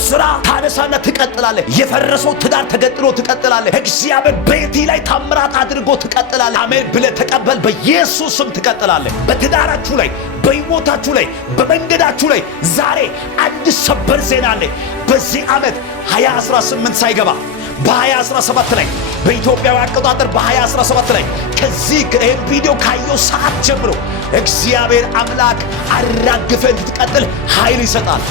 ስራ ታነሳና ትቀጥላለህ። የፈረሰው ትዳር ተገጥሎ ትቀጥላለህ። እግዚአብሔር ቤቲ ላይ ታምራት አድርጎ ትቀጥላለህ። አሜን ብለህ ተቀበል። በኢየሱስ ስም ትቀጥላለህ። በትዳራችሁ ላይ፣ በሕይወታችሁ ላይ፣ በመንገዳችሁ ላይ ዛሬ አንድ ሰበር ዜና አለ። በዚህ ዓመት 2018 ሳይገባ በ2017 ላይ በኢትዮጵያዊ አቆጣጠር በ2017 ላይ ከዚህ ቪዲዮ ካየው ሰዓት ጀምሮ እግዚአብሔር አምላክ አራግፈ እንድትቀጥል ኃይል ይሰጣል።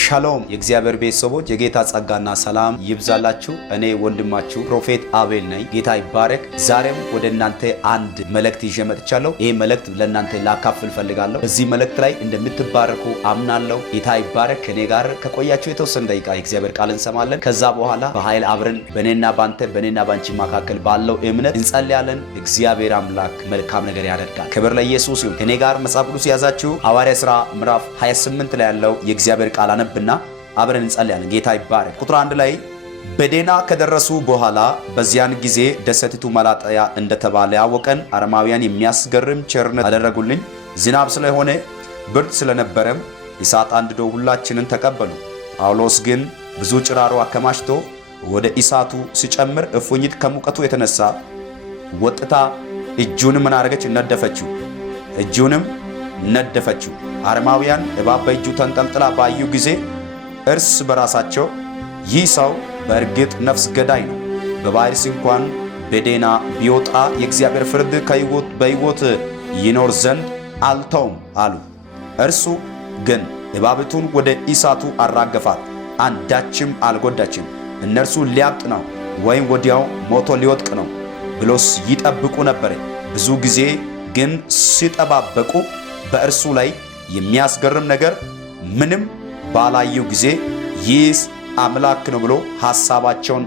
ሻሎም የእግዚአብሔር ቤተሰቦች፣ የጌታ ጸጋና ሰላም ይብዛላችሁ። እኔ ወንድማችሁ ፕሮፌት አቤል ነኝ። ጌታ ይባረክ። ዛሬም ወደ እናንተ አንድ መልእክት ይዤ መጥቻለሁ። ይህ መልእክት ለእናንተ ላካፍል ፈልጋለሁ። በዚህ መልእክት ላይ እንደምትባረኩ አምናለሁ። ጌታ ይባረክ። ከኔ ጋር ከቆያችሁ የተወሰነ ደቂቃ የእግዚአብሔር ቃል እንሰማለን። ከዛ በኋላ በኃይል አብረን በእኔና ባንተ በእኔና ባንቺ መካከል ባለው እምነት እንጸልያለን። እግዚአብሔር አምላክ መልካም ነገር ያደርጋል። ክብር ለኢየሱስ ይሁን። ከኔ ጋር መጽሐፍ ቅዱስ ያዛችሁ ሐዋርያ ሥራ ምዕራፍ 28 ላይ ያለው የእግዚአብሔር ቃል አነብና አብረን እንጸልያለን። ጌታ ይባረክ። ቁጥር 1 ላይ በዴና ከደረሱ በኋላ በዚያን ጊዜ ደሴቲቱ መላጥያ እንደተባለ ያወቀን አረማውያን የሚያስገርም ቸርነት አደረጉልኝ። ዝናብ ስለሆነ ብርድ ስለነበረም እሳት አንድዶ ሁላችንን ተቀበሉ። ጳውሎስ ግን ብዙ ጭራሮ አከማችቶ ወደ እሳቱ ሲጨምር እፉኝት ከሙቀቱ የተነሳ ወጥታ እጁንም ምን አደረገች? ነደፈችው። እጁንም ነደፈችው። አረማውያን እባብ በእጁ ተንጠልጥላ ባዩ ጊዜ እርስ በራሳቸው ይህ ሰው በእርግጥ ነፍስ ገዳይ ነው፣ በባሕርስ እንኳን በዴና ቢወጣ የእግዚአብሔር ፍርድ በሕይወት ይኖር ዘንድ አልተውም አሉ። እርሱ ግን እባብቱን ወደ እሳቱ አራገፋት፣ አንዳችም አልጎዳችም። እነርሱ ሊያብጥ ነው ወይም ወዲያው ሞቶ ሊወድቅ ነው ብሎስ ይጠብቁ ነበር። ብዙ ጊዜ ግን ሲጠባበቁ በእርሱ ላይ የሚያስገርም ነገር ምንም ባላየው ጊዜ ይህ አምላክ ነው ብሎ ሐሳባቸውን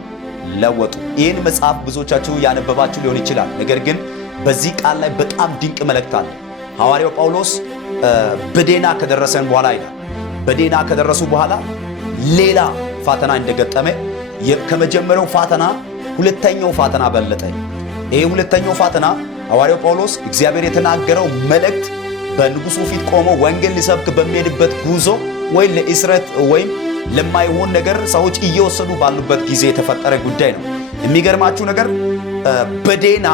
ለወጡ። ይህን መጽሐፍ ብዙዎቻችሁ ያነበባችሁ ሊሆን ይችላል። ነገር ግን በዚህ ቃል ላይ በጣም ድንቅ መልእክት አለ። ሐዋርያው ጳውሎስ በዴና ከደረሰን በኋላ ይላል። በዴና ከደረሱ በኋላ ሌላ ፈተና እንደገጠመ ከመጀመሪያው ፈተና ሁለተኛው ፈተና በለጠ። ይሄ ሁለተኛው ፈተና ሐዋርያው ጳውሎስ እግዚአብሔር የተናገረው መልእክት በንጉሱ ፊት ቆሞ ወንጌል ሊሰብክ በሚሄድበት ጉዞ ወይ ለእስረት ወይም ለማይሆን ነገር ሰዎች እየወሰዱ ባሉበት ጊዜ የተፈጠረ ጉዳይ ነው። የሚገርማችሁ ነገር በዴና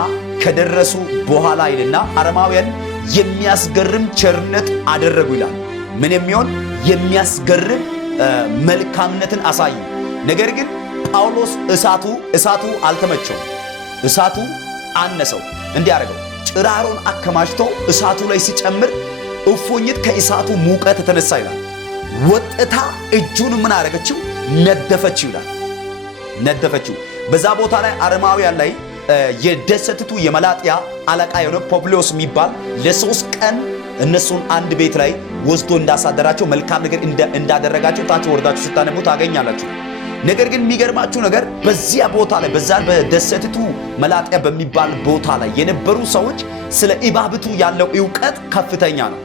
ከደረሱ በኋላ ይልና አረማውያን የሚያስገርም ቸርነት አደረጉ ይላል። ምን የሚሆን የሚያስገርም መልካምነትን አሳዩ። ነገር ግን ጳውሎስ እሳቱ አልተመቸው፣ እሳቱ አነሰው። እንዲያደርገው ጭራሮን አከማችቶ እሳቱ ላይ ሲጨምር እፉኝት ከእሳቱ ሙቀት የተነሳ ይላል ወጥታ እጁን ምን አደረገችው? ነደፈችው ይላል። ነደፈችው። በዛ ቦታ ላይ አረማውያን ላይ የደሴቲቱ የመላጥያ አለቃ የሆነ ፖፕሊዮስ የሚባል ለ3 ቀን እነሱን አንድ ቤት ላይ ወስዶ እንዳሳደራቸው መልካም ነገር እንዳደረጋቸው ታች ወርዳችሁ ስታነቡ ታገኛላችሁ። ነገር ግን የሚገርማችሁ ነገር በዚያ ቦታ ላይ በዛ በደሴቲቱ መላጥያ በሚባል ቦታ ላይ የነበሩ ሰዎች ስለ እባብቱ ያለው ዕውቀት ከፍተኛ ነው።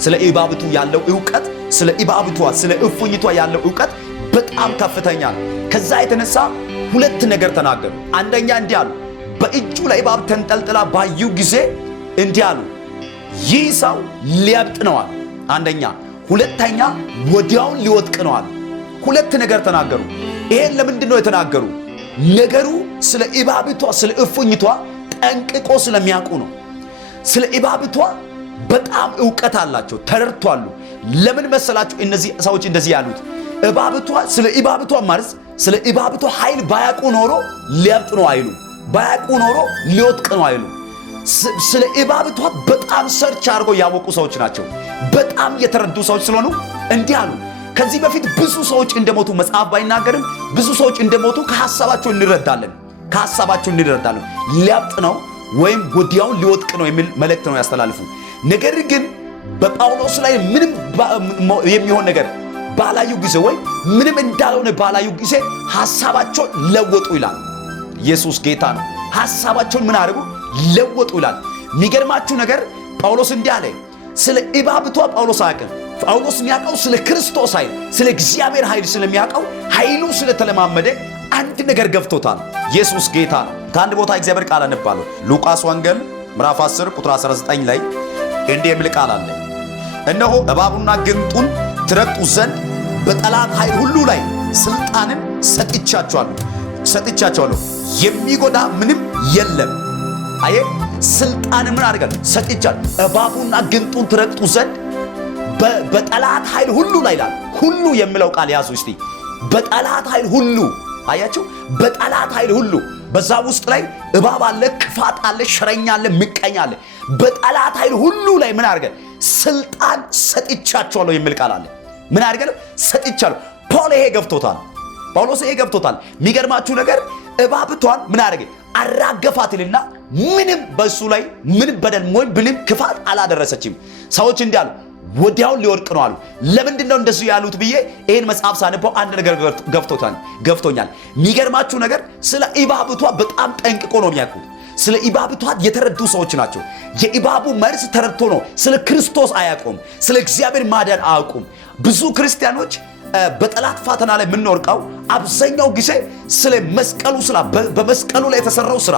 ስለ እባብቱ ያለው ዕውቀት፣ ስለ እባብቷ ስለ እፉኝቷ ያለው ዕውቀት በጣም ከፍተኛ ነው። ከዛ የተነሳ ሁለት ነገር ተናገሩ። አንደኛ እንዲህ አሉ፣ በእጁ ላይ እባብ ተንጠልጥላ ባዩ ጊዜ እንዲህ አሉ፣ ይህ ሰው ሊያብጥ ነው አሉ። አንደኛ። ሁለተኛ ወዲያውን ሊወድቅ ነው አሉ። ሁለት ነገር ተናገሩ። ይሄን ለምንድን ነው የተናገሩ? ነገሩ ስለ እባብቷ ስለ እፉኝቷ ጠንቅቆ ስለሚያውቁ ነው። ስለ እባብቷ በጣም ዕውቀት አላቸው፣ ተረድቷሉ። ለምን መሰላችሁ እነዚህ ሰዎች እንደዚህ ያሉት? እባብቷ ስለ እባብቷ ማለት ስለ እባብቷ ኃይል ባያውቁ ኖሮ ሊያብጥ ነው አይሉ፣ ባያውቁ ኖሮ ሊወድቅ ነው አይሉ። ስለ እባብቷ በጣም ሰርች አድርገው ያወቁ ሰዎች ናቸው። በጣም የተረዱ ሰዎች ስለሆኑ እንዲህ አሉ። ከዚህ በፊት ብዙ ሰዎች እንደሞቱ መጽሐፍ ባይናገርም ብዙ ሰዎች እንደሞቱ ከሐሳባቸው እንረዳለን። ሊያብጥ ነው ወይም ወዲያውን ሊወድቅ ነው የሚል መልእክት ነው ያስተላልፉ። ነገር ግን በጳውሎስ ላይ ምንም የሚሆን ነገር ባላዩ ጊዜ ወይ ምንም እንዳልሆነ ባላዩ ጊዜ ሐሳባቸውን ለወጡ ይላል። ኢየሱስ ጌታ ነው። ሐሳባቸውን ምን አደረጉ? ለወጡ ይላል። የሚገርማችሁ ነገር ጳውሎስ እንዲህ አለ። ስለ እባብቷ ጳውሎስ አያውቅም። ጳውሎስ የሚያውቀው ስለ ክርስቶስ ኃይል፣ ስለ እግዚአብሔር ኃይል ስለሚያውቀው ኃይሉ ስለተለማመደ አንድ ነገር ገፍቶታል። ኢየሱስ ጌታ ነው። ከአንድ ቦታ እግዚአብሔር ቃል አነባለሁ። ሉቃስ ወንጌል ምዕራፍ 10 ቁጥር 19 ላይ እንዲህ የሚል ቃል አለ። እነሆ እባቡና ጊንጡን ትረግጡ ዘንድ በጠላት ኃይል ሁሉ ላይ ስልጣንን ሰጥቻቸዋለሁ፣ የሚጎዳ ምንም የለም። አየ ስልጣን ምን አድርጋለሁ? ሰጥቻለሁ። እባቡና ጊንጡን ትረግጡ ዘንድ በጠላት ኃይል ሁሉ ላይ ይላል። ሁሉ የሚለው ቃል ያዙ እስቲ። በጠላት ኃይል ሁሉ አያችሁ፣ በጠላት ኃይል ሁሉ። በዛ ውስጥ ላይ እባብ አለ፣ ክፋት አለ፣ ሸረኛ አለ፣ ምቀኛ አለ። በጠላት ኃይል ሁሉ ላይ ምን አድርገ? ስልጣን ሰጥቻቸዋለሁ የሚል ቃል አለ። ምን አድርገ? ሰጥቻለሁ። ጳውሎስ ይሄ ገብቶታል። የሚገርማችሁ ነገር እባብቷን ምን አድርገ? አራገፋትልና ምንም በሱ ላይ ምንም በደል ምንም ክፋት አላደረሰችም። ሰዎች እንዲህ አሉ፣ ወዲያውን ሊወድቅ ነው አሉ። ለምንድን ነው እንደሱ ያሉት ብዬ ይህን መጽሐፍ ሳነበው አንድ ነገር ገፍቶኛል። የሚገርማችሁ ነገር ስለ እባብቷ በጣም ጠንቅቆ ነው የሚያውቁት። ስለ እባብቷ የተረዱ ሰዎች ናቸው። የእባቡ መርዝ ተረድቶ ነው። ስለ ክርስቶስ አያውቁም። ስለ እግዚአብሔር ማዳን አያውቁም። ብዙ ክርስቲያኖች በጠላት ፈተና ላይ የምንወርቀው አብዛኛው ጊዜ ስለ መስቀሉ ስራ፣ በመስቀሉ ላይ የተሰራው ስራ፣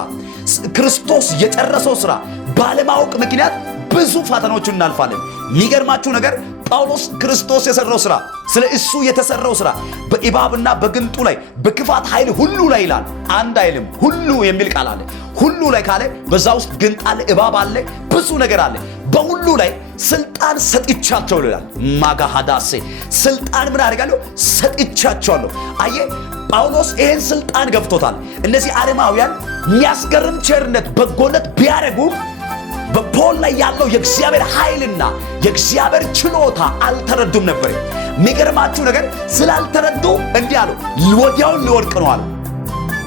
ክርስቶስ የጨረሰው ስራ ባለማወቅ ምክንያት ብዙ ፈተናዎችን እናልፋለን። የሚገርማችሁ ነገር ጳውሎስ ክርስቶስ የሰራው ስራ፣ ስለ እሱ የተሰራው ስራ በእባብና በጊንጡ ላይ በክፋት ኃይል ሁሉ ላይ ይላል። አንድ አይልም፣ ሁሉ የሚል ቃል አለ። ሁሉ ላይ ካለ በዛ ውስጥ ጊንጥ አለ፣ እባብ አለ፣ ብዙ ነገር አለ። በሁሉ ላይ ስልጣን ሰጥቻቸው ይላል። ማጋሃዳሴ ስልጣን ምን አደርጋለሁ? ሰጥቻቸዋለሁ። አየ ጳውሎስ ይህን ስልጣን ገብቶታል። እነዚህ አረማውያን የሚያስገርም ቸርነት፣ በጎነት ቢያደርጉም በፖል ላይ ያለው የእግዚአብሔር ኃይልና የእግዚአብሔር ችሎታ አልተረዱም ነበር። የሚገርማችሁ ነገር ስላልተረዱ እንዲህ አሉ፣ ወዲያውን ሊወድቅ ነው አሉ፣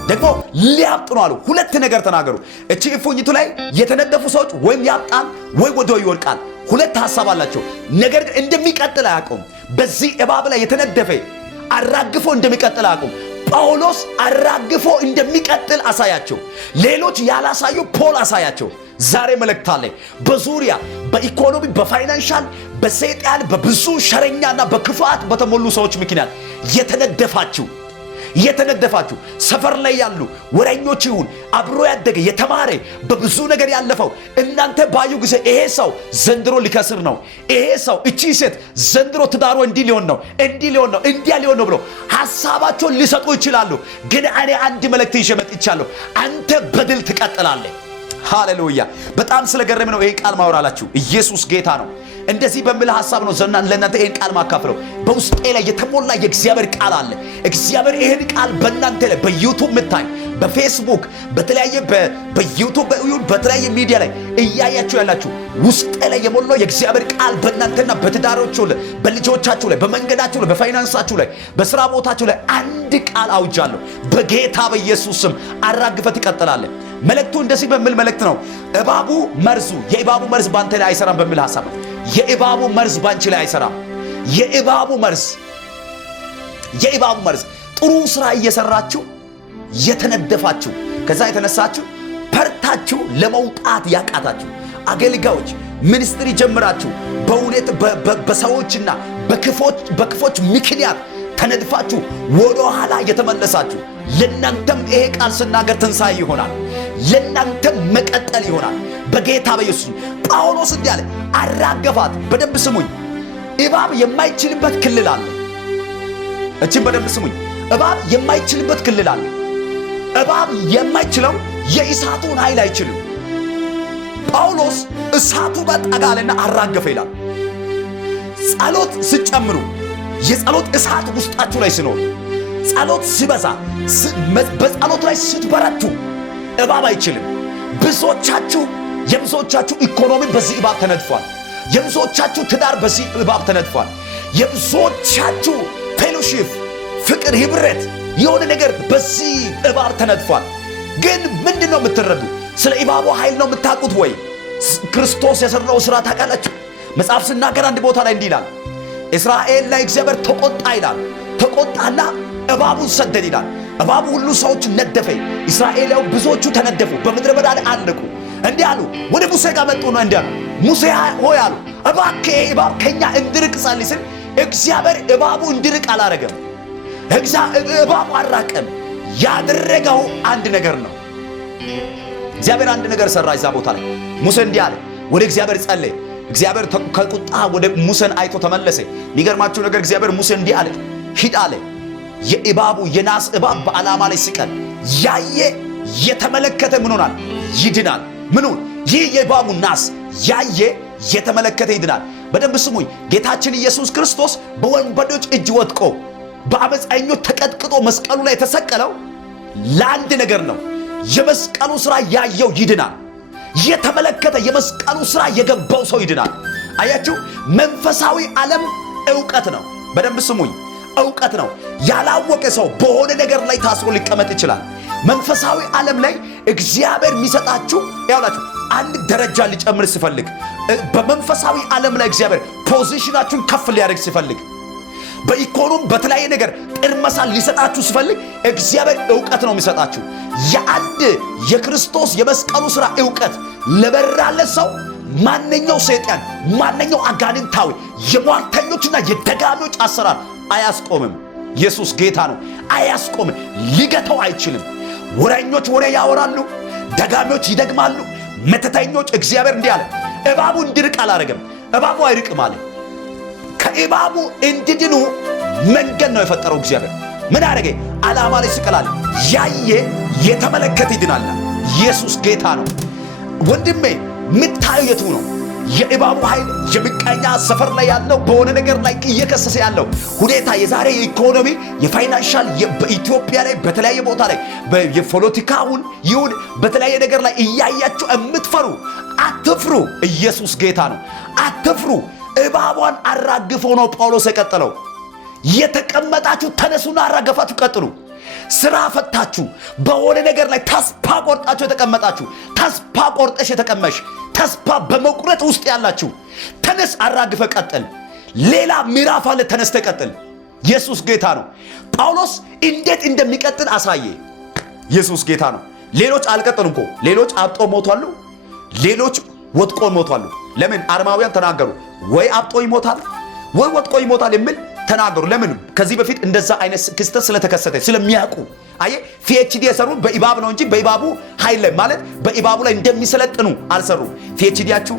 ደግሞ ሊያብጥ ነው አሉ። ሁለት ነገር ተናገሩ። እቺ እፉኝቱ ላይ የተነደፉ ሰዎች ወይም ያብጣል ወይ ወዲያው ይወድቃል። ሁለት ሐሳብ አላቸው። ነገር ግን እንደሚቀጥል አያውቁም። በዚህ እባብ ላይ የተነደፈ አራግፎ እንደሚቀጥል አያውቁም። ጳውሎስ አራግፎ እንደሚቀጥል አሳያቸው። ሌሎች ያላሳዩ ፖል አሳያቸው። ዛሬ መልእክት አለ። በዙሪያ በኢኮኖሚ በፋይናንሻል በሰይጣን በብዙ ሸረኛና በክፋት በተሞሉ ሰዎች ምክንያት የተነደፋችሁ ሰፈር ላይ ያሉ ወረኞች ይሁን አብሮ ያደገ የተማረ በብዙ ነገር ያለፈው እናንተ ባዩ ጊዜ ይሄ ሰው ዘንድሮ ሊከስር ነው፣ ይሄ ሰው እቺ ሴት ዘንድሮ ትዳሩ እንዲህ ሊሆን ነው እንዲያ ሊሆን ነው ብሎ ሐሳባቸውን ሊሰጡ ይችላሉ። ግን እኔ አንድ መልእክት ይዤ መጥቻለሁ። አንተ በድል ትቀጥላለህ። ሃሌሉያ! በጣም ስለገረመ ነው ይሄ ቃል ማወራላችሁ። ኢየሱስ ጌታ ነው። እንደዚህ በሚል ሐሳብ ነው ለእናንተ ይሄን ቃል ማካፍለው። በውስጤ ላይ የተሞላ የእግዚአብሔር ቃል አለ። እግዚአብሔር ይሄን ቃል በእናንተ ላይ በዩቲዩብ ምታይ፣ በፌስቡክ በተለያየ በዩቲዩብ በተለያየ ሚዲያ ላይ እያያችሁ ያላችሁ ውስጤ ላይ የሞላው የእግዚአብሔር ቃል በእናንተና በትዳሮቻችሁ ላይ፣ በልጆቻችሁ ላይ፣ በመንገዳችሁ ላይ፣ በፋይናንሳችሁ ላይ፣ በስራ ቦታችሁ ላይ አንድ ቃል አውጃለሁ። በጌታ በኢየሱስ ስም አራግፈህ ትቀጥላለህ። መልእክቱ እንደዚህ በሚል መልእክት ነው። የእባቡ መርዝ ባንተ ላይ አይሰራም በሚል ሐሳብ ነው። የእባቡ መርዝ ባንቺ ላይ አይሰራም። የእባቡ መርዝ ጥሩ ስራ እየሰራችሁ የተነደፋችሁ፣ ከዛ የተነሳችሁ ፈርታችሁ ለመውጣት ያቃታችሁ አገልጋዮች፣ ሚኒስትሪ ጀምራችሁ በእውነት በሰዎችና በክፎች ምክንያት ተነድፋችሁ ወደ ኋላ የተመለሳችሁ ለእናንተም ይሄ ቃል ስናገር ትንሣኤ ይሆናል። ለእናንተም መቀጠል ይሆናል በጌታ በኢየሱስ። ጳውሎስ እንዲህ አለ፣ አራገፋት። በደንብ ስሙኝ። እባብ የማይችልበት ክልል አለ። እቺን በደንብ ስሙኝ። እባብ የማይችልበት ክልል አለ። እባብ የማይችለው የእሳቱን ኃይል አይችልም። ጳውሎስ እሳቱ በጠጋለና አራገፈ ይላል። ጸሎት ስጨምሩ፣ የጸሎት እሳት ውስጣችሁ ላይ ሲኖር፣ ጸሎት ሲበዛ፣ በጸሎት ላይ ስትበረቱ እባብ አይችልም። የብዙዎቻችሁ ኢኮኖሚ በዚህ እባብ ተነድፏል። የብዙዎቻችሁ ትዳር በዚህ እባብ ተነድፏል። የብዙዎቻችሁ ፌሎሺፕ፣ ፍቅር፣ ህብረት የሆነ ነገር በዚህ እባብ ተነድፏል። ግን ምንድነው የምትረዱ? ስለ እባቡ ኃይል ነው የምታውቁት ወይ? ክርስቶስ የሰራው ስራ ታውቃላችሁ? መጽሐፍ ሲናገር አንድ ቦታ ላይ እንዲህ ይላል፣ እስራኤል ላይ እግዚአብሔር ተቆጣ ይላል። ተቆጣና እባቡን ሰደድ ይላል። እባቡ ሁሉ ሰዎች ነደፈ። እስራኤላው ብዙዎቹ ተነደፉ፣ በምድረ በዳ አለቁ። እንዲህ አሉ፣ ወደ ሙሴ ጋር መጡ ነው እንዲህ አሉ፣ ሙሴ ሆይ አሉ፣ እባክህ እባብ ከኛ እንድርቅ ጸልይ ሲል እግዚአብሔር እባቡ እንድርቅ አላረገም። እባቡ አራቀም። ያደረገው አንድ ነገር ነው። እግዚአብሔር አንድ ነገር ሰራ። እዛ ቦታ ላይ ሙሴ እንዲህ አለ፣ ወደ እግዚአብሔር ጸለየ። እግዚአብሔር ከቁጣ ወደ ሙሴን አይቶ ተመለሰ። የሚገርማችሁ ነገር እግዚአብሔር ሙሴን እንዲህ አለ፣ ሂድ አለ። የእባቡ የናስ እባብ በዓላማ ላይ ሲቀል ያየ የተመለከተ ምን ሆናል? ይድናል። ምኑን? ይህ የእባቡ ናስ ያየ የተመለከተ ይድናል። በደንብ ስሙኝ። ጌታችን ኢየሱስ ክርስቶስ በወንበዶች እጅ ወድቆ በአመፀኞች ተቀጥቅጦ መስቀሉ ላይ የተሰቀለው ለአንድ ነገር ነው። የመስቀሉ ሥራ ያየው ይድናል። የተመለከተ የመስቀሉ ሥራ የገባው ሰው ይድናል። አያችሁ፣ መንፈሳዊ ዓለም ዕውቀት ነው። በደንብ ስሙኝ፣ ዕውቀት ነው። ያላወቀ ሰው በሆነ ነገር ላይ ታስሮ ሊቀመጥ ይችላል። መንፈሳዊ ዓለም ላይ እግዚአብሔር የሚሰጣችሁ ያውላችሁ አንድ ደረጃ ሊጨምር ሲፈልግ፣ በመንፈሳዊ ዓለም ላይ እግዚአብሔር ፖዚሽናችሁን ከፍ ሊያደርግ ሲፈልግ፣ በኢኮኖሚ በተለያየ ነገር ጥርመሳ ሊሰጣችሁ ሲፈልግ እግዚአብሔር ዕውቀት ነው የሚሰጣችሁ። የአንድ የክርስቶስ የመስቀሉ ሥራ ዕውቀት ለበራለት ሰው ማንኛው ሰይጣን ማንኛው አጋንንታዊ የሟርተኞችና የደጋሚዎች አሰራር አያስቆምም። ኢየሱስ ጌታ ነው። አያስቆምም፣ ሊገተው አይችልም። ወሬኞች ወሬ ያወራሉ፣ ደጋሚዎች ይደግማሉ፣ መተተኞች እግዚአብሔር እንዲህ አለ፣ እባቡ እንዲርቅ አላረገም። እባቡ አይርቅም አለ። ከእባቡ እንዲድኑ መንገድ ነው የፈጠረው እግዚአብሔር። ምን አረገ? ዓላማ ላይ ሲቀላል ያየ የተመለከተ ይድናል። ኢየሱስ ጌታ ነው። ወንድሜ ምታዩ የቱ ነው? የእባቡ ኃይል የምቀኛ ሰፈር ላይ ያለው በሆነ ነገር ላይ እየከሰሰ ያለው ሁኔታ የዛሬ የኢኮኖሚ የፋይናንሻል በኢትዮጵያ ላይ በተለያየ ቦታ ላይ የፖለቲካውን ይሁን በተለያየ ነገር ላይ እያያችሁ የምትፈሩ አትፍሩ። ኢየሱስ ጌታ ነው። አትፍሩ። እባቧን አራግፈው ነው ጳውሎስ የቀጠለው። የተቀመጣችሁ ተነሱና አራገፋችሁ ቀጥሉ። ስራ ፈታችሁ በሆነ ነገር ላይ ተስፋ ቆርጣችሁ የተቀመጣችሁ፣ ተስፋ ቆርጠሽ የተቀመሽ፣ ተስፋ በመቁረጥ ውስጥ ያላችሁ ተነስ፣ አራግፈ ቀጥል። ሌላ ምዕራፍ አለ፣ ተነስተ ቀጥል። ኢየሱስ ጌታ ነው። ጳውሎስ እንዴት እንደሚቀጥል አሳየ። ኢየሱስ ጌታ ነው። ሌሎች አልቀጠሉም እኮ። ሌሎች አብጦ ሞቷሉ፣ ሌሎች ወጥቆ ሞቷሉ። ለምን? አረማውያን ተናገሩ፣ ወይ አብጦ ይሞታል ወይ ወጥቆ ይሞታል የሚል ተናገሩ። ለምን? ከዚህ በፊት እንደዛ አይነት ክስተት ስለተከሰተ ስለሚያውቁ። አየ ፒኤችዲ የሰሩ በኢባብ ነው እንጂ በኢባቡ ኃይል ላይ ማለት በኢባቡ ላይ እንደሚሰለጥኑ አልሰሩ። ፒኤችዲያችሁ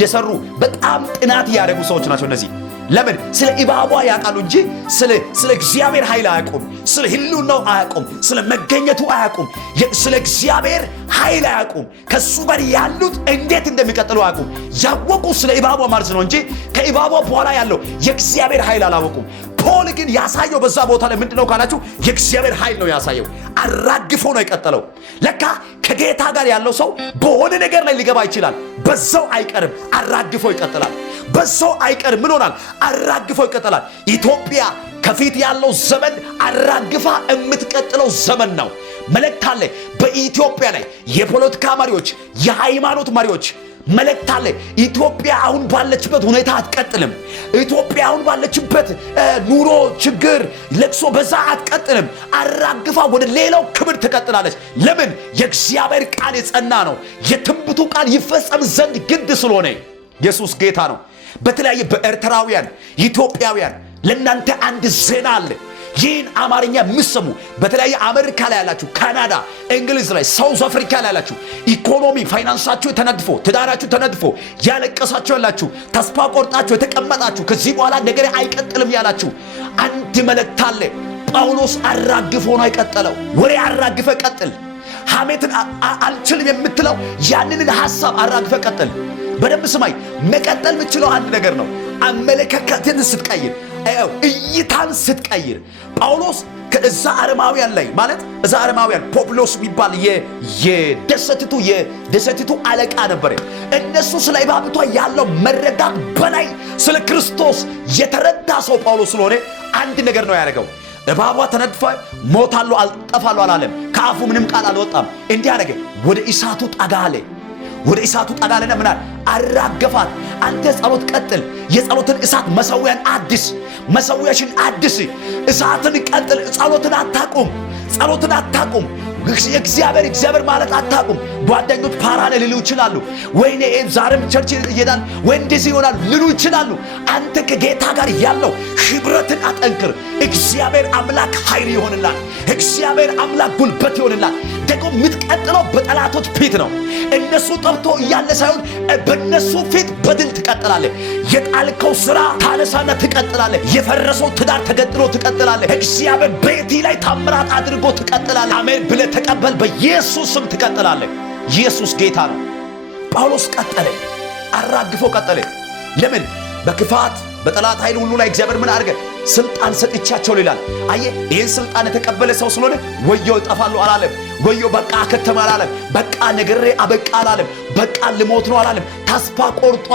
የሰሩ በጣም ጥናት ያደረጉ ሰዎች ናቸው እነዚህ። ለምን? ስለ ኢባቧ ያውቃሉ እንጂ ስለ እግዚአብሔር ኃይል አያውቁም። ስለ ህልውናው አያውቁም። ስለ መገኘቱ አያውቁም። ስለ እግዚአብሔር ኃይል አያውቁም። ከሱ ጋር ያሉት እንዴት እንደሚቀጥሉ አያውቁም። ያወቁ ስለ ኢባቧ ማለት ነው እንጂ ከኢባቧ በኋላ ያለው የእግዚአብሔር ኃይል አላወቁም። ፖል ግን ያሳየው በዛ ቦታ ላይ ምንድነው ካላችሁ የእግዚአብሔር ኃይል ነው ያሳየው። አራግፎ ነው የቀጠለው። ለካ ከጌታ ጋር ያለው ሰው በሆነ ነገር ላይ ሊገባ ይችላል፣ በዛው አይቀርም፣ አራግፎ ይቀጥላል። በዛው አይቀርም፣ ምን ሆናል? አራግፎ ይቀጥላል። ኢትዮጵያ ከፊት ያለው ዘመን አራግፋ የምትቀጥለው ዘመን ነው። መልእክት አለ በኢትዮጵያ ላይ የፖለቲካ መሪዎች፣ የሃይማኖት መሪዎች መልእክት አለ። ኢትዮጵያ አሁን ባለችበት ሁኔታ አትቀጥልም። ኢትዮጵያ አሁን ባለችበት ኑሮ፣ ችግር፣ ለቅሶ በዛ አትቀጥልም። አራግፋ ወደ ሌላው ክብር ትቀጥላለች። ለምን? የእግዚአብሔር ቃል የጸና ነው። የትንቢቱ ቃል ይፈጸም ዘንድ ግድ ስለሆነ ኢየሱስ ጌታ ነው። በተለያየ በኤርትራውያን ኢትዮጵያውያን ለእናንተ አንድ ዜና አለ። ይህን አማርኛ የምትሰሙ በተለያየ አሜሪካ ላይ ያላችሁ፣ ካናዳ፣ እንግሊዝ ላይ፣ ሳውዝ አፍሪካ ላይ ያላችሁ ኢኮኖሚ ፋይናንሳችሁ ተነድፎ ትዳራችሁ ተነድፎ ያለቀሳችሁ ያላችሁ፣ ተስፋ ቆርጣችሁ የተቀመጣችሁ ከዚህ በኋላ ነገር አይቀጥልም ያላችሁ አንድ መልእክት አለ። ጳውሎስ አራግፎ ነው የቀጠለው። ወሬ አራግፈ ቀጥል። ሐሜትን አልችልም የምትለው ያንንን ሐሳብ አራግፈ ቀጥል። በደንብ ስማይ። መቀጠል የምትችለው አንድ ነገር ነው። አመለካከትን ስትቀይር፣ እይታን ስትቀይር። ጳውሎስ ከእዛ አረማውያን ላይ ማለት እዛ አረማውያን ፖፕሎስ የሚባል የደሴቲቱ አለቃ ነበረ። እነሱ ስለ እባብቷ ያለው መረዳት በላይ ስለ ክርስቶስ የተረዳ ሰው ጳውሎስ ስለሆነ አንድ ነገር ነው ያደረገው። እባቧ ተነድፋ ሞታለሁ አልጠፋለሁ አላለም። ከአፉ ምንም ቃል አልወጣም። እንዲህ አደረገ፣ ወደ እሳቱ ጠጋ አለ። ወደ እሳቱ ጠጋ አለና ምን አለ? አራገፋት። አንተ ጸሎት ቀጥል። የጸሎትን እሳት መሰዊያን አድስ፣ መሰዊያሽን አድስ። እሳትን ቀጥል። ጸሎትን አታቁም። ጸሎትን አታቁም። እግዚአብሔር ማለት አታቁም። ጓደኞች ፓራሌል ሊሉ ይችላሉ። ወይኔ ዛሬም ቸርች ይሄዳል ወይ እንደዚህ ይሆናል ሊሉ ይችላሉ። አንተ ከጌታ ጋር ያለው ህብረትን አጠንክር። እግዚአብሔር አምላክ ኃይል ይሆንላል። እግዚአብሔር አምላክ ጉልበት ይሆንላል። ደግሞ የምትቀጥለው በጠላቶች ፊት ነው። እነሱ ጠብቶ እያለ ሳይሆን በእነሱ ፊት በድል ትቀጥላለህ። የጣልከው ስራ ታነሳና ትቀጥላለህ። የፈረሰው ትዳር ተገጥሎ ትቀጥላለህ። እግዚአብሔር ቤቲ ላይ ታምራት አድርጎ ትቀጥላለህ። አሜን ብለህ ተቀበል። በኢየሱስ ስም ትቀጥላለህ። ኢየሱስ ጌታ ነው። ጳውሎስ ቀጠለ፣ አራግፎ ቀጠለ። ለምን? በክፋት በጠላት ኃይል ሁሉ ላይ እግዚአብሔር ምን አድርገ? ስልጣን ሰጥቻቸው ይላል። አየ ይህን ስልጣን የተቀበለ ሰው ስለሆነ ወዮ እጠፋለሁ አላለም። ወዮ በቃ አከተመ አላለም። በቃ ነገሬ አበቃ አላለም። በቃ ልሞት ነው አላለም። ተስፋ ቆርጦ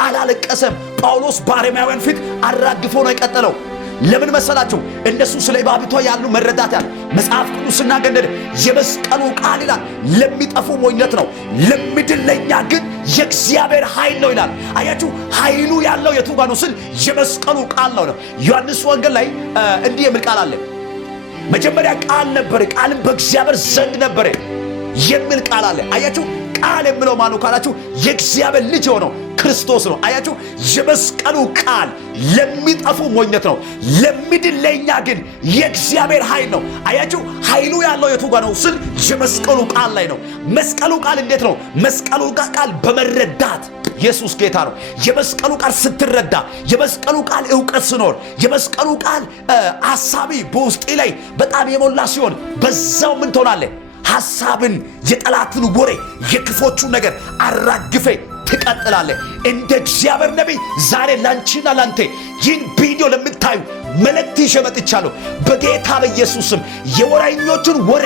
አላለቀሰም። ጳውሎስ በአረማውያን ፊት አራግፎ ነው የቀጠለው። ለምን መሰላችሁ? እነሱ ስለ እባብቷ ያሉ መረዳት ያለ መጽሐፍ ቅዱስ ሲናገር የመስቀሉ ቃል ይላል ለሚጠፉ ሞኝነት ነው፣ ለሚድን ለኛ ግን የእግዚአብሔር ኃይል ነው ይላል። አያችሁ ኃይሉ ያለው የቱ ጋር ነው ስል የመስቀሉ ቃል ነው። ዮሐንስ ወንጌል ላይ እንዲህ የሚል ቃል አለ። መጀመሪያ ቃል ነበረ፣ ቃልም በእግዚአብሔር ዘንድ ነበረ የሚል ቃል አለ። አያችሁ ቃል የሚለው ማን ነው ካላችሁ የእግዚአብሔር ልጅ ሆነው ክርስቶስ ነው። አያችሁ የመስቀሉ ቃል ለሚጠፉ ሞኝነት ነው፣ ለሚድን ለኛ ግን የእግዚአብሔር ኃይል ነው። አያችሁ ኃይሉ ያለው የቱ ጋር ነው ስል የመስቀሉ ቃል ላይ ነው። መስቀሉ ቃል እንዴት ነው? መስቀሉ ቃል በመረዳት ኢየሱስ ጌታ ነው። የመስቀሉ ቃል ስትረዳ፣ የመስቀሉ ቃል ዕውቀት ሲኖር፣ የመስቀሉ ቃል ሐሳቢ በውስጤ ላይ በጣም የሞላ ሲሆን በዛው ምን ትሆናለህ? ሐሳብን፣ የጠላትን ወሬ፣ የክፎቹን ነገር አራግፌ ትቀጥላለህ። እንደ እግዚአብሔር ነቢይ ዛሬ ላንቺና ላንተ ይህን ቪዲዮ ለምታዩ መልእክት ይዤ መጥቻለሁ። በጌታ በኢየሱስ ስም የወሬኞቹን ወሬ፣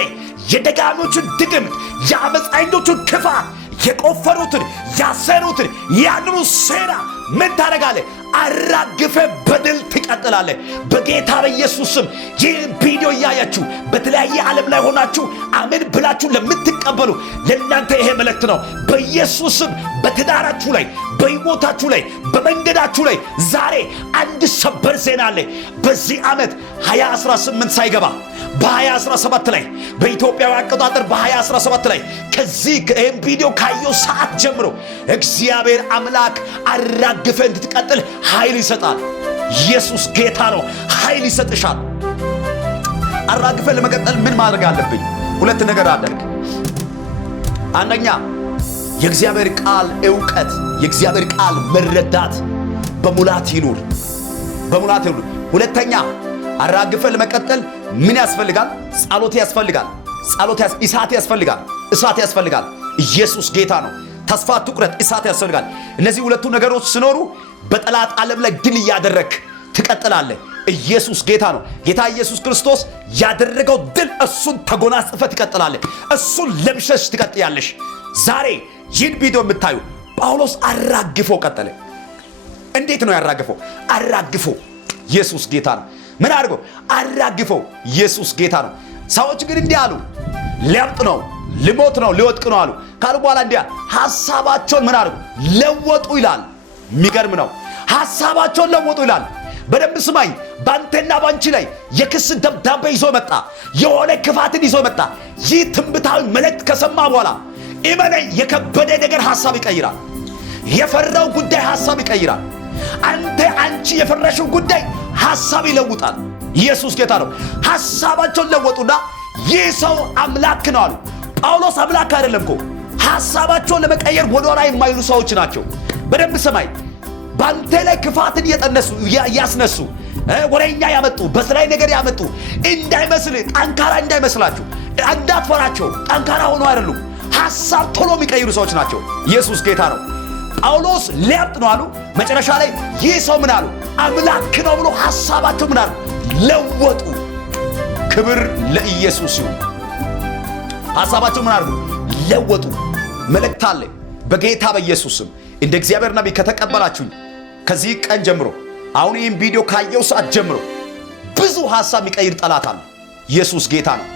የደጋሚዎቹን ድግምት፣ የአመፃኞቹን ክፋት፣ የቆፈሩትን ያሰሩትን ያንኑ ሴራ ምን ታደርጋለህ? አራግፈ በድል ትቀጥላለህ። በጌታ በኢየሱስ ስም ይህን ቪዲዮ እያያችሁ በተለያየ ዓለም ላይ ሆናችሁ አሜን ብላችሁ ለምትቀበሉ ለእናንተ ይሄ መልእክት ነው። በኢየሱስ ስም በትዳራችሁ ላይ፣ በሕይወታችሁ ላይ፣ በመንገዳችሁ ላይ ዛሬ አንድ ሰበር ዜና አለ። በዚህ ዓመት 2018 ሳይገባ በ2017 ላይ በኢትዮጵያዊ አቆጣጠር በ2017 ላይ ከዚህ ይህን ቪዲዮ ካየው ሰዓት ጀምሮ እግዚአብሔር አምላክ አራግፈ እንድትቀጥል ኃይል ይሰጣል። ኢየሱስ ጌታ ነው። ኃይል ይሰጥሻል። አራግፈ ለመቀጠል ምን ማድረግ አለብኝ? ሁለት ነገር አድርግ። አንደኛ የእግዚአብሔር ቃል ዕውቀት፣ የእግዚአብሔር ቃል መረዳት በሙላት ይኑር። ሁለተኛ አራግፈ ለመቀጠል ምን ያስፈልጋል? ጸሎት ያስፈልጋል። እሳት ያስፈልጋል። ኢየሱስ ጌታ ነው። ተስፋ አትቁረጥ። እሳት ያስፈልጋል። እነዚህ ሁለቱ ነገሮች ሲኖሩ በጠላት ዓለም ላይ ድል እያደረግክ ትቀጥላለህ። ኢየሱስ ጌታ ነው። ጌታ ኢየሱስ ክርስቶስ ያደረገው ድል እሱን ተጎናጽፈ ትቀጥላለህ። እሱን ለብሰሽ ትቀጥያለሽ። ዛሬ ይህን ቪዲዮ የምታዩ ጳውሎስ አራግፎ ቀጠለ። እንዴት ነው ያራግፈው? አራግፎ ኢየሱስ ጌታ ነው። ምን አድርጎ አራግፈው? ኢየሱስ ጌታ ነው። ሰዎች ግን እንዲህ አሉ፣ ሊያብጥ ነው፣ ሊሞት ነው፣ ሊወጥቅ ነው አሉ። ካሉ በኋላ እንዲያ ሐሳባቸውን ምን አድርጉ? ለወጡ ይላል። የሚገርም ነው። ሐሳባቸውን ለወጡ ይላል። በደንብ ስማኝ። ባንተና ባንቺ ላይ የክስ ደብዳቤ ይዞ መጣ፣ የሆነ ክፋትን ይዞ መጣ። ይህ ትንቢታዊ መልእክት ከሰማ በኋላ እመነኝ፣ የከበደ ነገር ሐሳብ ይቀይራል። የፈራው ጉዳይ ሐሳብ ይቀይራል። አንቺ የፈራሽው ጉዳይ ሐሳብ ይለውጣል። ኢየሱስ ጌታ ነው። ሐሳባቸውን ለወጡና ይህ ሰው አምላክ ነው አሉ። ጳውሎስ አምላክ አይደለም እኮ። ሐሳባቸውን ለመቀየር ወደኋላ የማይሉ ሰዎች ናቸው። በደንብ ሰማይ። ባንተ ላይ ክፋትን ያስነሱ ወሬኛ ያመጡ፣ በስራይ ነገር ያመጡ እንዳይመስል፣ ጠንካራ እንዳይመስላችሁ፣ እንዳትፈራቸው። ጠንካራ ሆኖ አይደሉም። ሐሳብ ቶሎ የሚቀይሩ ሰዎች ናቸው። ኢየሱስ ጌታ ነው። ጳውሎስ ሊያብጥ ነው አሉ። መጨረሻ ላይ ይህ ሰው ምን አሉ? አምላክ ነው ብሎ ሐሳባቸው ምን አሉ? ለወጡ። ክብር ለኢየሱስ ይሁን። ሐሳባቸው ምን አሉ? ለወጡ። መልእክት አለ በጌታ በኢየሱስ ስም። እንደ እግዚአብሔር ነቢይ ከተቀበላችሁ ከዚህ ቀን ጀምሮ፣ አሁን ይህን ቪዲዮ ካየው ሰዓት ጀምሮ ብዙ ሐሳብ የሚቀይር ጠላት አለ። ኢየሱስ ጌታ ነው።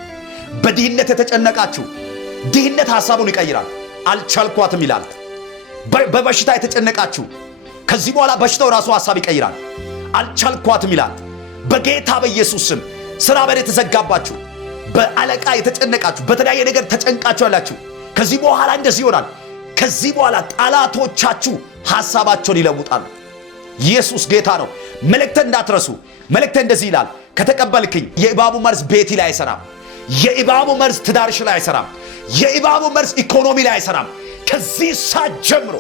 በድህነት የተጨነቃችሁ ድህነት ሐሳቡን ይቀይራል። አልቻልኳትም ይላል። በበሽታ የተጨነቃችሁ ከዚህ በኋላ በሽታው ራሱ ሐሳብ ይቀይራል። አልቻልኳትም ይላል። በጌታ በኢየሱስ ስም ስራ በር የተዘጋባችሁ፣ በአለቃ የተጨነቃችሁ፣ በተለያየ ነገር ተጨንቃችሁ ያላችሁ ከዚህ በኋላ እንደዚህ ይሆናል። ከዚህ በኋላ ጠላቶቻችሁ ሐሳባቸውን ይለውጣሉ። ኢየሱስ ጌታ ነው። መልእክት እንዳትረሱ። መልእክት እንደዚህ ይላል፣ ከተቀበልክኝ የእባቡ መርዝ ቤቴ ላይ አይሰራም፣ የእባቡ መርዝ ትዳርሽ ላይ አይሰራም። የእባቡ መርዝ ኢኮኖሚ ላይ አይሰራም። ከዚህ ሰዓት ጀምሮ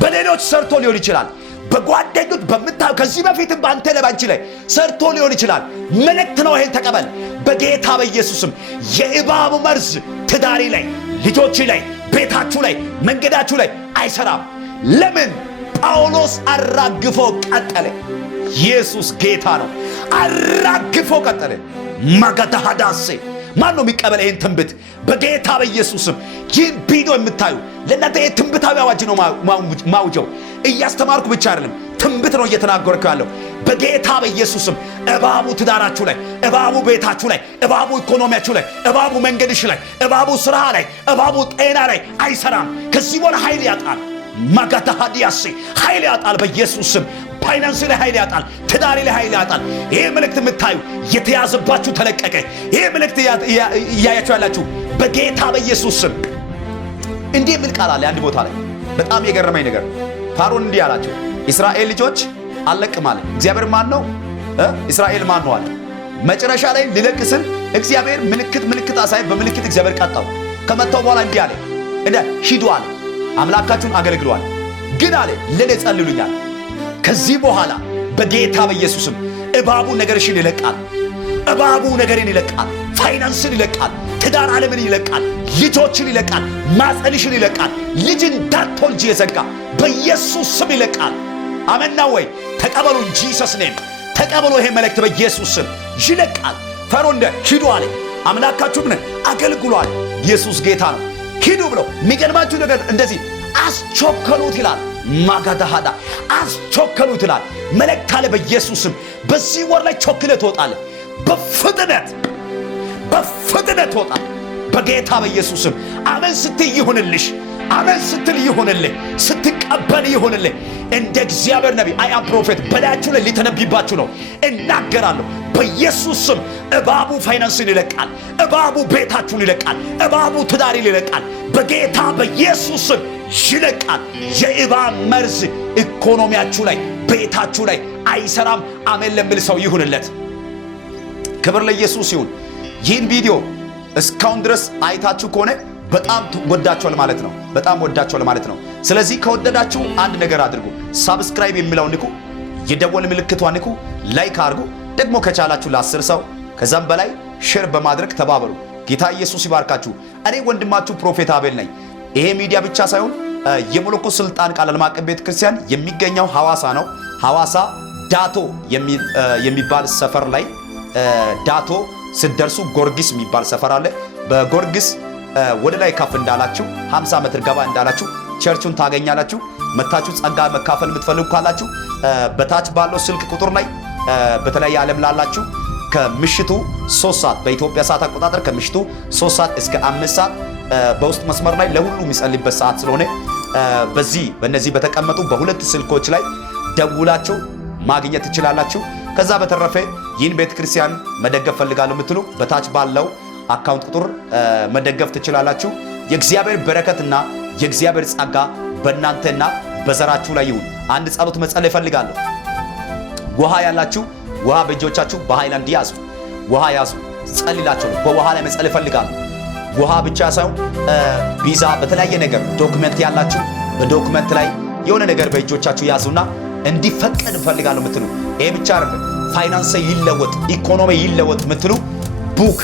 በሌሎች ሰርቶ ሊሆን ይችላል። በጓደኞች በምታዩ ከዚህ በፊትም በአንተ ለባንቺ ላይ ሰርቶ ሊሆን ይችላል። መልእክት ነው። ይሄን ተቀበል በጌታ በኢየሱስም። የእባቡ መርዝ ትዳሪ ላይ፣ ልጆች ላይ፣ ቤታችሁ ላይ፣ መንገዳችሁ ላይ አይሰራም። ለምን? ጳውሎስ አራግፎ ቀጠለ። ኢየሱስ ጌታ ነው። አራግፎ ቀጠለ። ማጋዳሃዳሴ ማን ነው የሚቀበል ይህን ትንቢት? በጌታ በኢየሱስም። ይህን ቪዲዮ የምታዩ ለእናንተ ይህ ትንቢታዊ አዋጅ ነው ማውጀው። እያስተማርኩ ብቻ አይደለም፣ ትንቢት ነው እየተናገርኩ ያለው። በጌታ በኢየሱስም እባቡ ትዳራችሁ ላይ፣ እባቡ ቤታችሁ ላይ፣ እባቡ ኢኮኖሚያችሁ ላይ፣ እባቡ መንገድሽ ላይ፣ እባቡ ስራ ላይ፣ እባቡ ጤና ላይ አይሰራም። ከዚህ በኋላ ኃይል ያጣል። ማጋዳሃዲያሴ ኃይል ያጣል በኢየሱስም። ፋይናንስ ላይ ኃይል ያጣል። ትዳሪ ላይ ኃይል ያጣል። ይሄ መልእክት የምታዩ የተያዘባችሁ ተለቀቀ። ይሄ መልእክት እያያችሁ ያላችሁ በጌታ በኢየሱስ ስም እንዲህ የሚል ቃል አለ አንድ ቦታ ላይ። በጣም የገረመኝ ነገር ፋሮን እንዲህ አላቸው፣ እስራኤል ልጆች አልለቅም አለ። እግዚአብሔር ማን ነው? እስራኤል ማን ነው አለ። መጨረሻ ላይ ሊለቅ ስል እግዚአብሔር ምልክት አሳይ። በምልክት እግዚአብሔር ቀጣው። ከመጣው በኋላ እንዲህ አለ፣ ሂዱ አለ፣ አምላካችሁን አገልግሉ አለ። ግን አለ ለኔ ጸልዩልኛል። ከዚህ በኋላ በጌታ በኢየሱስም እባቡ ነገርሽን ይለቃል። እባቡ ነገርን ይለቃል። ፋይናንስን ይለቃል። ትዳር ዓለምን ይለቃል። ልጆችን ይለቃል። ማጸንሽን ይለቃል። ልጅ እንዳትወልጂ የዘጋ በኢየሱስ ስም ይለቃል። አሜን ነው ወይ? ተቀበሉ እንጂ ጂሰስ ኔም ተቀበሉ። ይሄ መልእክት በኢየሱስ ስም ይለቃል። ፈርዖን ሂዱ አለ፣ አምላካችሁን አገልግሉ አለ። ኢየሱስ ጌታ ነው። ሂዱ ብለው የሚገርማችሁ ነገር እንደዚህ አስቸከሉት ይላል። ማጋዳሃዳ አስቸከሉት ይላል። መልእክት አለ በኢየሱስም። በዚህ ወር ላይ ቸኩለህ ትወጣለህ። በፍጥነት ትወጣለህ በጌታ በኢየሱስም። አሜን ስትይ ይሁንልሽ። አሜን ስትል ይሁንልህ። ስትቀበል ይሁንልህ። እንደ እግዚአብሔር ነቢይ አይ አም ፕሮፌት በላያችሁ ላይ ሊተነብይባችሁ ነው። እናገራለሁ በኢየሱስ ስም። እባቡ ፋይናንስን ይለቃል። እባቡ ቤታችሁን ይለቃል። እባቡ ትዳሪን ይለቃል። በጌታ በኢየሱስ ስም ይለቃል። የእባብ መርዝ ኢኮኖሚያችሁ ላይ፣ ቤታችሁ ላይ አይሰራም። አሜን ለሚል ሰው ይሁንለት። ክብር ለኢየሱስ ይሁን። ይህን ቪዲዮ እስካሁን ድረስ አይታችሁ ከሆነ በጣም ወዳችኋል ማለት ነው። በጣም ወዳችኋል ማለት ነው። ስለዚህ ከወደዳችሁ አንድ ነገር አድርጉ። ሳብስክራይብ የሚለው ንኩ፣ የደወል ምልክቷን ንኩ፣ ላይክ አድርጉ። ደግሞ ከቻላችሁ ለ10 ሰው ከዛም በላይ ሼር በማድረግ ተባበሩ። ጌታ ኢየሱስ ይባርካችሁ። እኔ ወንድማችሁ ፕሮፌት አቤል ነኝ። ይሄ ሚዲያ ብቻ ሳይሆን የመለኮት ስልጣን ቃል ዓለም አቀፍ ቤተክርስቲያን የሚገኘው ሐዋሳ ነው። ሐዋሳ ዳቶ የሚባል ሰፈር ላይ ዳቶ ስትደርሱ ጎርጊስ የሚባል ሰፈር አለ። በጎርጊስ ወደ ላይ ከፍ እንዳላችሁ 50 ሜትር ገባ እንዳላችሁ ቸርቹን ታገኛላችሁ። መታችሁ ጸጋ መካፈል የምትፈልጉ ካላችሁ በታች ባለው ስልክ ቁጥር ላይ በተለያየ ዓለም ላላችሁ ከምሽቱ 3 ሰዓት በኢትዮጵያ ሰዓት አቆጣጠር ከምሽቱ 3 ሰዓት እስከ 5 ሰዓት በውስጥ መስመር ላይ ለሁሉ የሚጸልይበት ሰዓት ስለሆነ በእነዚህ በተቀመጡ በሁለት ስልኮች ላይ ደውላችሁ ማግኘት ትችላላችሁ። ከዛ በተረፈ ይህን ቤተክርስቲያን መደገፍ ፈልጋለሁ የምትሉ በታች ባለው አካውንት ቁጥር መደገፍ ትችላላችሁ። የእግዚአብሔር በረከትና የእግዚአብሔር ጸጋ በእናንተና በዘራችሁ ላይ ይሁን። አንድ ጸሎት መጸለይ ፈልጋለሁ። ውሃ ያላችሁ ውሃ በእጆቻችሁ በሃይላንድ ያዙ። ውሃ ያዙ። ጸልላችሁ በውሃ ላይ መጸለይ ፈልጋለሁ። ውሃ ብቻ ሳይሆን ቪዛ በተለያየ ነገር ዶክመንት ያላችሁ በዶክመንት ላይ የሆነ ነገር በእጆቻችሁ ያዙና እንዲፈቀድ ፈልጋለሁ የምትሉ ይሄ ብቻ አይደለም፣ ፋይናንስ ይለወጥ፣ ኢኮኖሚ ይለወጥ የምትሉ ቡክ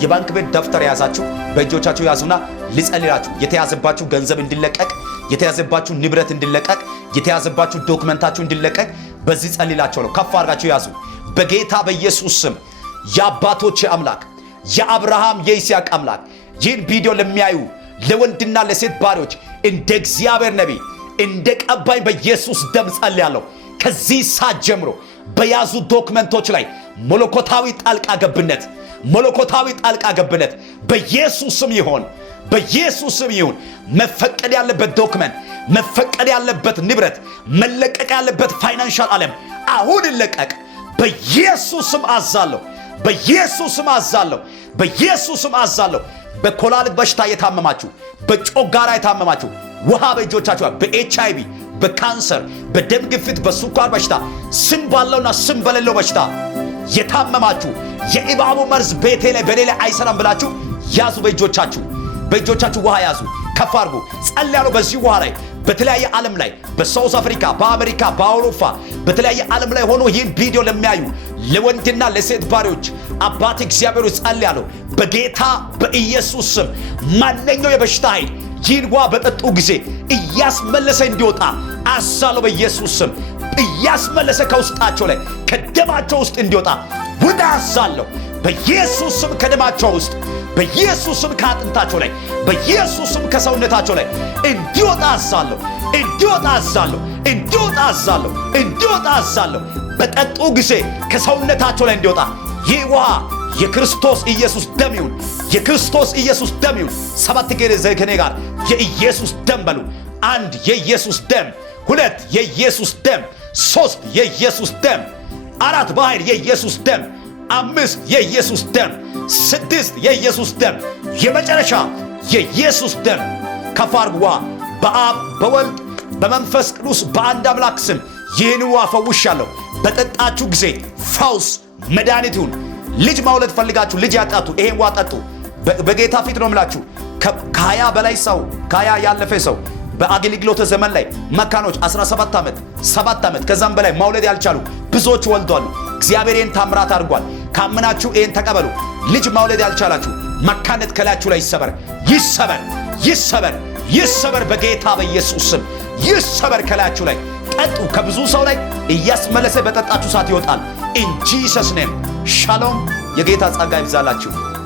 የባንክ ቤት ደፍተር ያዛችሁ በእጆቻችሁ ያዙና ልጸልላችሁ። የተያዘባችሁ ገንዘብ እንዲለቀቅ፣ የተያዘባችሁ ንብረት እንዲለቀቅ፣ የተያዘባችሁ ዶክመንታችሁ እንዲለቀቅ በዚህ ጸልላችሁ ነው። ከፍ አድርጋችሁ ያዙ። በጌታ በኢየሱስ ስም የአባቶች አምላክ የአብርሃም የይስሐቅ አምላክ ይህን ቪዲዮ ለሚያዩ ለወንድና ለሴት ባሪዎች እንደ እግዚአብሔር ነቢይ እንደ ቀባኝ በኢየሱስ ደም ጸልያለሁ። ከዚህ ሰዓት ጀምሮ በያዙ ዶክመንቶች ላይ መለኮታዊ ጣልቃ ገብነት በኢየሱስ ስም ይሆን፣ በኢየሱስ ስም ይሁን። መፈቀድ ያለበት ዶክመንት፣ መፈቀድ ያለበት ንብረት፣ መለቀቅ ያለበት ፋይናንሻል ዓለም አሁን ይለቀቅ። በኢየሱስ ስም አዛለሁ። በኢየሱስ ስም አዛለሁ። በኢየሱስ ስም አዛለሁ። በኮላሊት በሽታ የታመማችሁ፣ በጮጋራ የታመማችሁ ውሃ በእጆቻችሁ፣ በኤችአይቪ፣ በካንሰር፣ በደም ግፊት፣ በስኳር በሽታ፣ ስም ባለውና ስም በሌለው በሽታ የታመማችሁ የእባቡ መርዝ ቤቴ ላይ በሌላ አይሰራም ብላችሁ ያዙ። በእጆቻችሁ ውሃ ያዙ። ከፍ አድርጉ። ጸልያለሁ በዚህ ውሃ ላይ በተለያየ ዓለም ላይ በሳውዝ አፍሪካ፣ በአሜሪካ፣ በአውሮፓ በተለያየ ዓለም ላይ ሆኖ ይህን ቪዲዮ ለሚያዩ ለወንድና ለሴት ባሪዎች አባት እግዚአብሔር ጸልያለሁ በጌታ በኢየሱስ ስም ማንኛው የበሽታ ኃይል ይህን ውሃ በጠጡ ጊዜ እያስመለሰ እንዲወጣ አዛለሁ። በኢየሱስ ስም እያስመለሰ ከውስጣቸው ላይ ከደማቸው ውስጥ እንዲወጣ ውጣ አዛለሁ። በኢየሱስ ስም ከደማቸው ውስጥ፣ በኢየሱስ ስም ከአጥንታቸው ላይ፣ በኢየሱስ ስም ከሰውነታቸው ላይ እንዲወጣ አዛለሁ። እንዲወጣ አዛለሁ። በጠጡ ጊዜ ከሰውነታቸው ላይ እንዲወጣ ይህ ውሃ የክርስቶስ ኢየሱስ ደም ይሁን። የክርስቶስ ኢየሱስ ደም ይሁን። 7 ጊዜ ከኔ ጋር የኢየሱስ ደም በሉ። 1 የኢየሱስ ደም፣ 2 የኢየሱስ ደም፣ 3 የኢየሱስ ደም፣ 4 በኃይል የኢየሱስ ደም፣ 5 የኢየሱስ ደም፣ 6 የኢየሱስ ደም፣ የመጨረሻ የኢየሱስ ደም። ከፍ አድርጉ። በአብ በወልድ በመንፈስ ቅዱስ በአንድ አምላክ ስም ይህን ውሃ ፈውሻለሁ። በጠጣችሁ ጊዜ ፈውስ መድኃኒት ይሁን። ልጅ ማውለድ ፈልጋችሁ ልጅ ያጣቱ ይሄን ውሃ ጠጡ። በጌታ ፊት ነው የምላችሁ። ከ20 በላይ ሰው ከ20 ያለፈ ሰው በአገልግሎት ዘመን ላይ መካኖች 17 ዓመት 7 ዓመት ከዛም በላይ ማውለድ ያልቻሉ ብዙዎች ወልደዋል። እግዚአብሔር ይህን ታምራት አድርጓል። ካመናችሁ ይህን ተቀበሉ። ልጅ ማውለድ ያልቻላችሁ መካነት ከላያችሁ ላይ ይሰበር በጌታ በኢየሱስ ስም ይሰበር ከላያችሁ ላይ። ጠጡ። ከብዙ ሰው ላይ እያስመለሰ በጠጣችሁ ሰዓት ይወጣል። ኢን ጂሰስ ኔም ሻሎም። የጌታ ጸጋ ይብዛላችሁ።